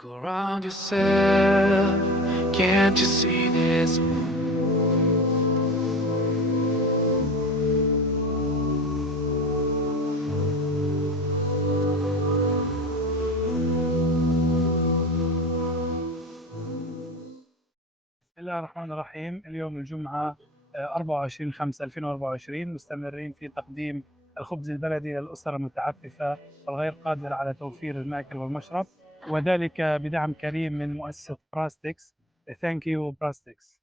Go around yourself, can't you see this? بسم الله الرحمن الرحيم. اليوم الجمعة 24/5/2024. مستمرين في تقديم الخبز البلدي للأسر المتعففة والغير قادرة على توفير المأكل والمشرب، وذلك بدعم كريم من مؤسسة براستكس. ثانك يو براستكس.